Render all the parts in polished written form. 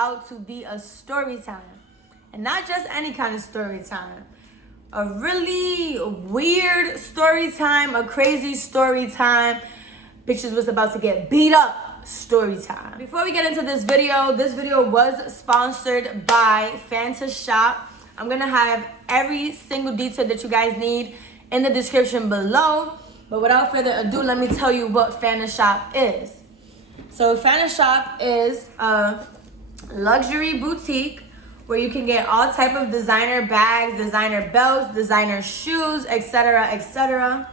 about to be a story time. And not just any kind of story time. A really weird story time, a crazy story time. Bitches was about to get beat up story time. Before we get into this video was sponsored by Fanta Shop. I'm gonna have every single detail that you guys need in the description below. But without further ado, let me tell you what Fanta Shop is. So Fanta Shop is a luxury boutique where you can get all type of designer bags, designer belts, designer shoes, etc., etc.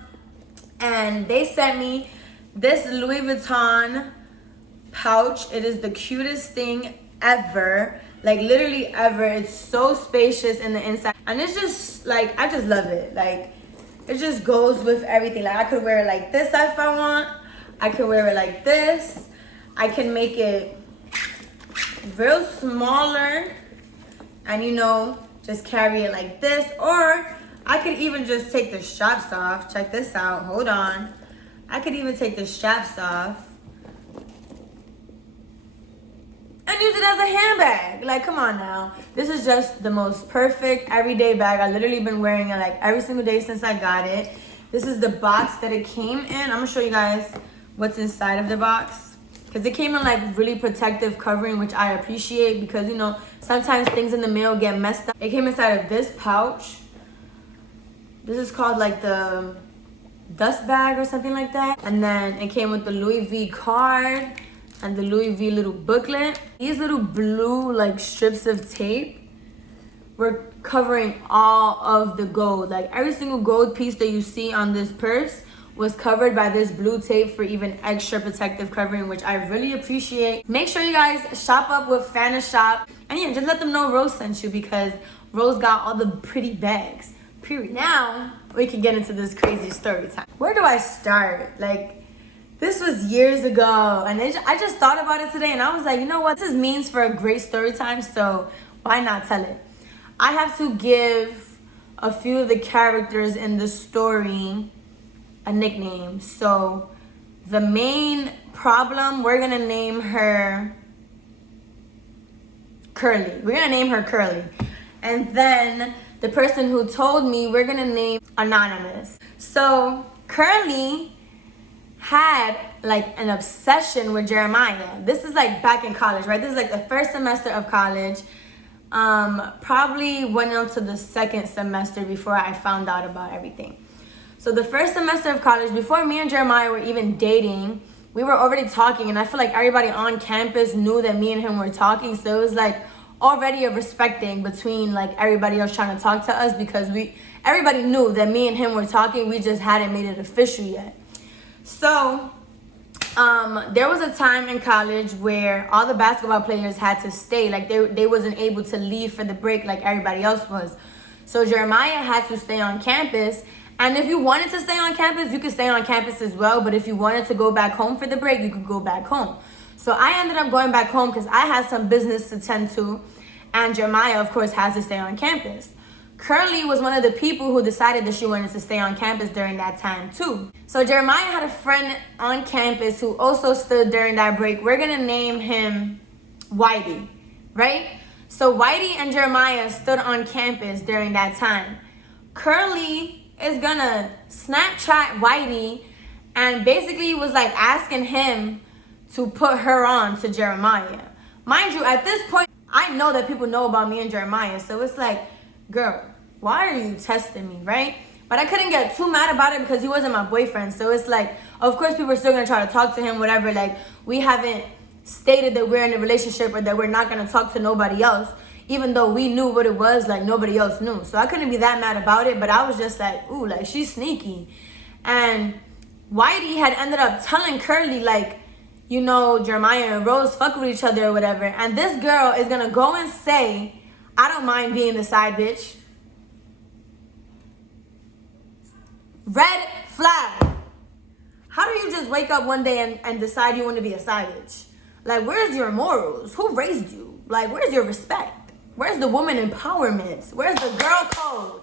And they sent me this Louis Vuitton pouch. It is the cutest thing ever, like literally ever. It's so spacious in the inside, and it's just like, I just love it. Like, it just goes with everything. Like, I could wear it like this if I want. I could wear it like this. I can make it real smaller and, you know, just carry it like this. Or I could even just take the straps off. Check this out. Hold on. I could even take the straps off and use it as a handbag. Like, come on now. This is just the most perfect everyday bag. I literally been wearing it like every single day since I got it. This is the box that it came in. I'm gonna show you guys what's inside of the box, because it came in like really protective covering, which I appreciate, because, you know, sometimes things in the mail get messed up. It came inside of this pouch. This is called like the dust bag or something like that. And then it came with the Louis V card and the Louis V little booklet. These little blue like strips of tape were covering all of the gold. Like, every single gold piece that you see on this purse was covered by this blue tape for even extra protective covering, which I really appreciate. Make sure you guys shop up with Fanta Shop. And yeah, just let them know Rose sent you, because Rose got all the pretty bags, period. Now, we can get into this crazy story time. Where do I start? Like, this was years ago, and I just thought about it today, and I was like, you know what? This means for a great story time, so why not tell it? I have to give a few of the characters in the story a nickname. So the main problem, we're gonna name her Curly. We're gonna name her Curly. And then the person who told me, we're gonna name Anonymous. So Curly had like an obsession with Jeremiah. This is like back in college, right? This is like the first semester of college. Probably went into the second semester before I found out about everything. So the first semester of college, before me and Jeremiah were even dating, we were already talking, and I feel like everybody on campus knew that me and him were talking. So it was like already a respecting between like everybody else trying to talk to us, because everybody knew that me and him were talking. We just hadn't made it official yet. So there was a time in college where all the basketball players had to stay. Like, they wasn't able to leave for the break like everybody else was. So Jeremiah had to stay on campus. And if you wanted to stay on campus, you could stay on campus as well. But if you wanted to go back home for the break, you could go back home. So I ended up going back home because I had some business to tend to. And Jeremiah, of course, has to stay on campus. Curly was one of the people who decided that she wanted to stay on campus during that time too. So Jeremiah had a friend on campus who also stood during that break. We're gonna name him Whitey, right? So Whitey and Jeremiah stood on campus during that time. Curly is gonna Snapchat Whitey and basically was like asking him to put her on to Jeremiah. Mind you, at this point, I know that people know about me and Jeremiah, so it's like, girl, why are you testing me, right? But I couldn't get too mad about it because he wasn't my boyfriend. So it's like, of course, people are still gonna try to talk to him, whatever. Like, we haven't stated that we're in a relationship or that we're not gonna talk to nobody else, even though we knew what it was, like nobody else knew. So I couldn't be that mad about it, but I was just like, ooh, like, she's sneaky. And Whitey had ended up telling Curly, like, you know, Jeremiah and Rose fuck with each other or whatever. And this girl is gonna go and say, I don't mind being the side bitch. Red flag. How do you just wake up one day and decide you want to be a side bitch? Like, where's your morals? Who raised you? Like, where's your respect? Where's the woman empowerment? Where's the girl code?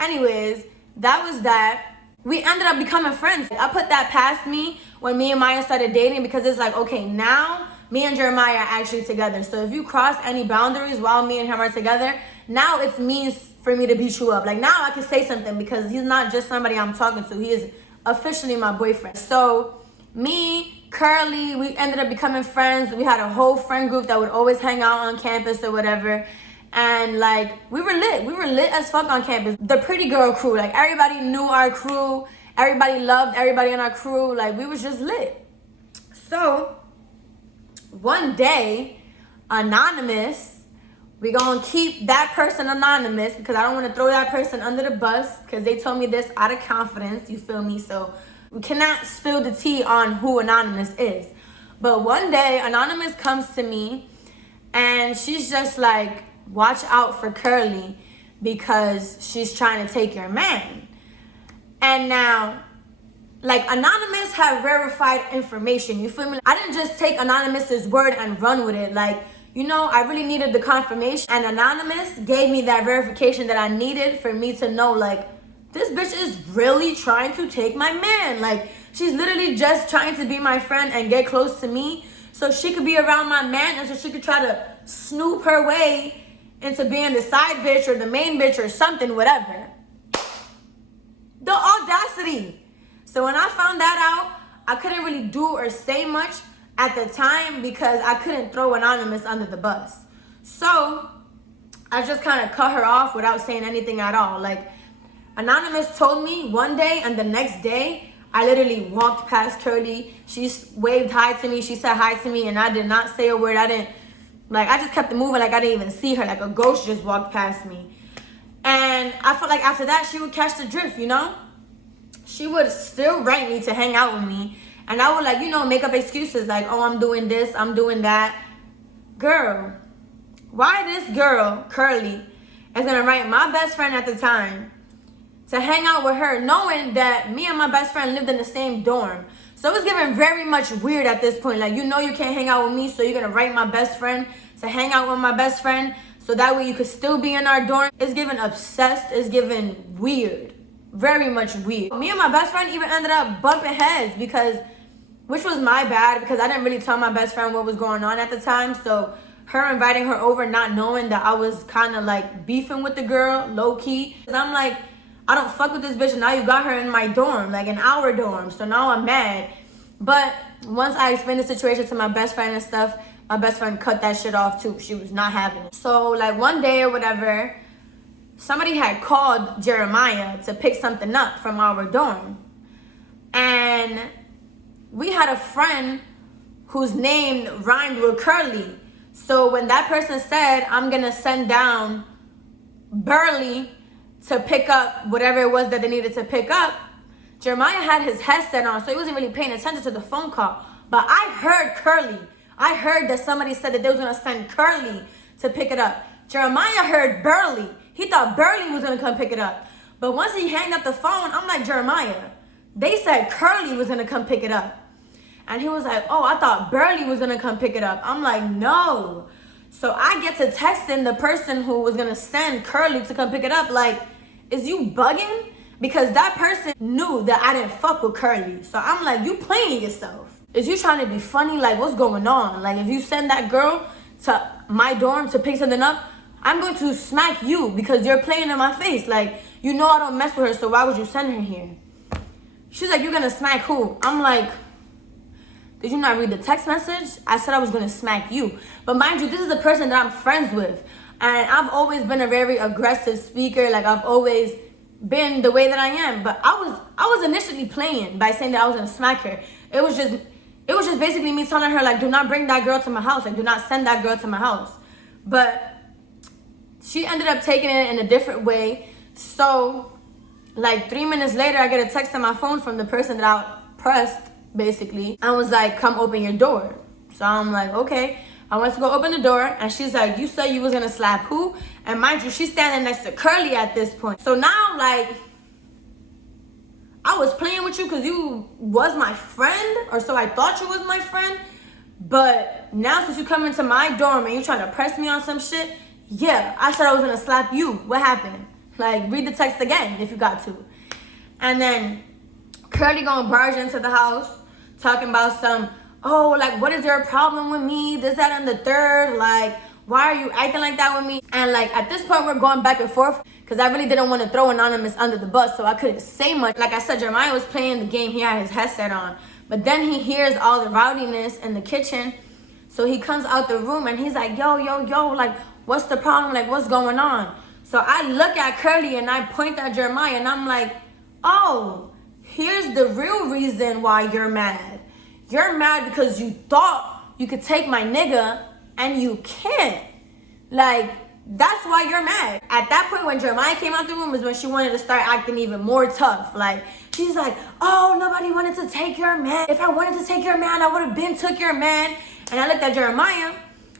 Anyways, that was that. We ended up becoming friends. I put that past me when me and Maya started dating, because it's like, okay, now me and Jeremiah are actually together. So if you cross any boundaries while me and him are together, now it means for me to beat you up. Like, now I can say something because he's not just somebody I'm talking to. He is officially my boyfriend. So me, Curly, we ended up becoming friends. We had a whole friend group that would always hang out on campus or whatever. And like, we were lit as fuck on campus. The pretty girl crew, like everybody knew our crew. Everybody loved everybody in our crew. Like, we was just lit. So one day, anonymous, we gonna keep that person anonymous because I don't want to throw that person under the bus because they told me this out of confidence, you feel me? So we cannot spill the tea on who anonymous is. But one day, anonymous comes to me and she's just like, watch out for Curly because she's trying to take your man. And now, like, anonymous have verified information, you feel me? I didn't just take anonymous's word and run with it. Like, you know, I really needed the confirmation, and anonymous gave me that verification that I needed for me to know, like, this bitch is really trying to take my man. Like, she's literally just trying to be my friend and get close to me so she could be around my man and so she could try to snoop her way into being the side bitch or the main bitch or something, whatever. The audacity. So when I found that out, I couldn't really do or say much at the time because I couldn't throw anonymous under the bus. So I just kind of cut her off without saying anything at all. Like, anonymous told me one day, and the next day I literally walked past Curly. She waved hi to me. She said hi to me, and I did not say a word. I just kept it moving like I didn't even see her. Like a ghost just walked past me. And I felt like after that, she would catch the drift, you know? She would still write me to hang out with me. And I would, like, you know, make up excuses like, oh, I'm doing this, I'm doing that. Girl, why this girl, Curly, is going to write my best friend at the time to hang out with her, knowing that me and my best friend lived in the same dorm? So it's getting very much weird at this point. Like, you know you can't hang out with me, so you're going to write my best friend to hang out with my best friend so that way you could still be in our dorm. It's giving obsessed. It's giving weird. Very much weird. Me and my best friend even ended up bumping heads which was my bad because I didn't really tell my best friend what was going on at the time. So her inviting her over, not knowing that I was kind of like beefing with the girl, low key. Cause I'm like, I don't fuck with this bitch and now you got her in my dorm, like in our dorm. So now I'm mad. But once I explained the situation to my best friend and stuff, my best friend cut that shit off too. She was not having it. So like one day or whatever, somebody had called Jeremiah to pick something up from our dorm. And we had a friend whose name rhymed with Curly. So when that person said, I'm gonna send down Burley to pick up whatever it was that they needed to pick up, Jeremiah had his headset on, so he wasn't really paying attention to the phone call. But I heard Curly. I heard that somebody said that they was gonna send Curly to pick it up. Jeremiah heard Burley. He thought Burley was gonna come pick it up. But once he hanged up the phone, I'm like, Jeremiah, they said Curly was gonna come pick it up. And he was like, oh, I thought Burley was gonna come pick it up. I'm like, no. So I get to texting the person who was gonna send Curly to come pick it up, like, is you bugging? Because that person knew that I didn't fuck with Curly. So I'm like, you playing yourself. Is you trying to be funny? Like, what's going on? Like, if you send that girl to my dorm to pick something up, I'm going to smack you because you're playing in my face. Like, you know I don't mess with her, so why would you send her here? She's like, you're gonna smack who? I'm like, did you not read the text message? I said I was gonna smack you. But mind you, this is the person that I'm friends with. And I've always been a very aggressive speaker. Like, I've always been the way that I am. But I was initially playing by saying that I was gonna smack her. It was just basically me telling her, like, do not bring that girl to my house. Like, do not send that girl to my house. But she ended up taking it in a different way. So, like, 3 minutes later, I get a text on my phone from the person that I pressed, basically. And was like, come open your door. So I'm like, okay. I went to go open the door, and she's like, you said you was gonna slap who? And mind you, she's standing next to Curly at this point. So now, like, I was playing with you because you was my friend, or so I thought you was my friend. But now since you come into my dorm and you trying to press me on some shit, yeah, I said I was gonna slap you. What happened? Like, read the text again if you got to. And then Curly gonna barge into the house talking about some, oh, like, what is your problem with me? This, that, and the third. Like, why are you acting like that with me? And like, at this point, we're going back and forth because I really didn't want to throw Anonymous under the bus, so I couldn't say much. Like I said, Jeremiah was playing the game. He had his headset on. But then he hears all the rowdiness in the kitchen. So he comes out the room and he's like, yo, like, what's the problem? Like, what's going on? So I look at Curly and I point at Jeremiah and I'm like, oh, here's the real reason why you're mad. You're mad because you thought you could take my nigga and you can't. Like, that's why you're mad. At that point, when Jeremiah came out the room is when she wanted to start acting even more tough. Like, she's like, oh, nobody wanted to take your man. If I wanted to take your man, I would have been took your man. And I looked at Jeremiah,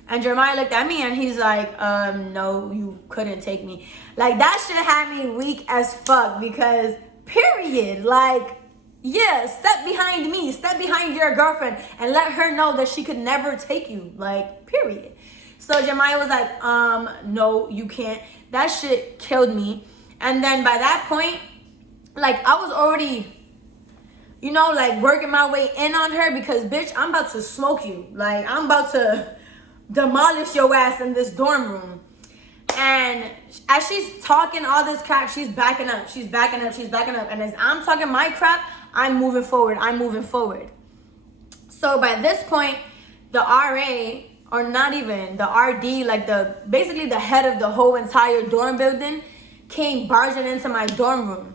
and Jeremiah looked at me, and he's like, no, you couldn't take me. Like, that shit had me weak as fuck because, period. Like, yeah, step behind me. Step behind your girlfriend and let her know that she could never take you. Like, period. So Jeremiah was like, no, you can't. That shit killed me. And then by that point, like, I was already, you know, like, working my way in on her because, bitch, I'm about to smoke you. Like, I'm about to demolish your ass in this dorm room. And as she's talking all this crap, she's backing up. She's backing up. She's backing up. And as I'm talking my crap, I'm moving forward. I'm moving forward. So by this point, the RA, or not even, the RD, like basically the head of the whole entire dorm building, came barging into my dorm room.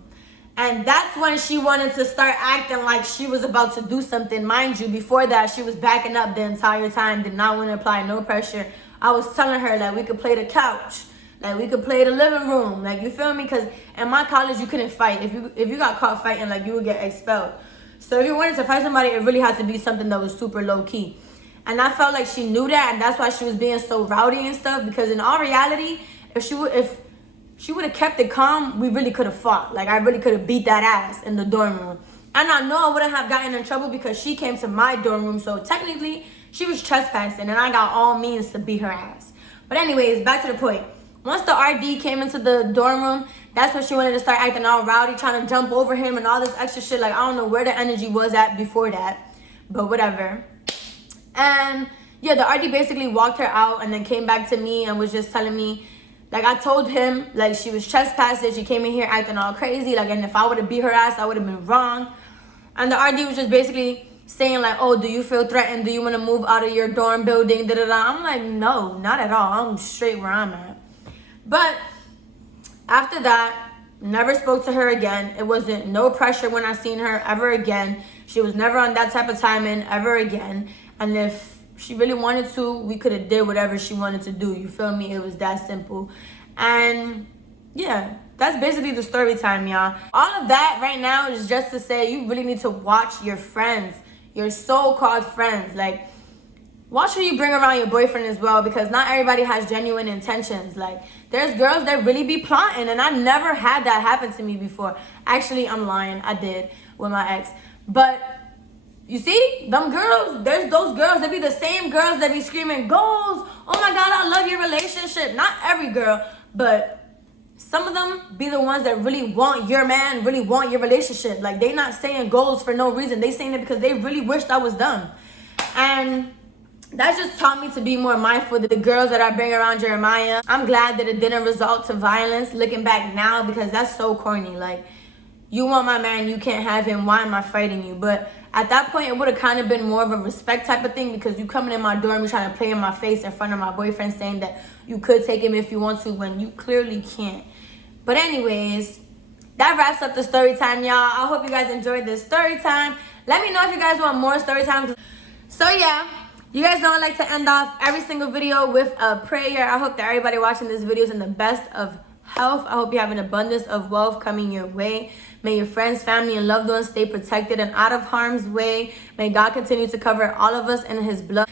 And that's when she wanted to start acting like she was about to do something. Mind you, before that, she was backing up the entire time, did not want to apply no pressure. I was telling her that we could play the couch, like we could play the living room, like, you feel me? Because in my college, you couldn't fight. If you got caught fighting, like, you would get expelled. So if you wanted to fight somebody, it really had to be something that was super low key. And I felt like she knew that, and that's why she was being so rowdy and stuff. Because in all reality, if she would have kept it calm, we really could have fought. Like, I really could have beat that ass in the dorm room. And I know I wouldn't have gotten in trouble because she came to my dorm room. So technically, she was trespassing, and I got all means to beat her ass. But anyways, back to the point. Once the RD came into the dorm room, that's when she wanted to start acting all rowdy, trying to jump over him and all this extra shit. Like, I don't know where the energy was at before that, but whatever. And yeah, the RD basically walked her out and then came back to me and was just telling me, like, I told him, like, she was trespassing. She came in here acting all crazy. Like, and if I would have beat her ass, I would have been wrong. And the RD was just basically saying, like, oh, do you feel threatened? Do you want to move out of your dorm building? Da, da, da. I'm like, no, not at all. I'm straight where I'm at. But after that, never spoke to her again. It wasn't no pressure when I seen her ever again. She was never on that type of timing ever again. And if she really wanted to, we could have did whatever she wanted to do. You feel me? It was that simple. And yeah, that's basically the story time, y'all. All of that right now is just to say you really need to watch your friends, your so-called friends. Like, watch who you bring around your boyfriend as well, because not everybody has genuine intentions. Like, there's girls that really be plotting, and I never had that happen to me before. Actually, I'm lying. I did with my ex. But you see, them girls, there's those girls that be the same girls that be screaming, goals, oh my God, I love your relationship. Not every girl, but some of them be the ones that really want your man, really want your relationship. Like, they not saying goals for no reason. They saying it because they really wish that was them. And that just taught me to be more mindful of the girls that I bring around Jeremiah. I'm glad that it didn't result to violence looking back now, because that's so corny. Like, you want my man, you can't have him, why am I fighting you? But at that point, it would have kind of been more of a respect type of thing, because you coming in my dorm, you trying to play in my face in front of my boyfriend, saying that you could take him if you want to when you clearly can't. But anyways, that wraps up the story time, y'all. I hope you guys enjoyed this story time. Let me know if you guys want more story times. So yeah, you guys know I like to end off every single video with a prayer. I hope that everybody watching this video is in the best of health. I hope you have an abundance of wealth coming your way. May your friends, family, and loved ones stay protected and out of harm's way. May God continue to cover all of us in his blood.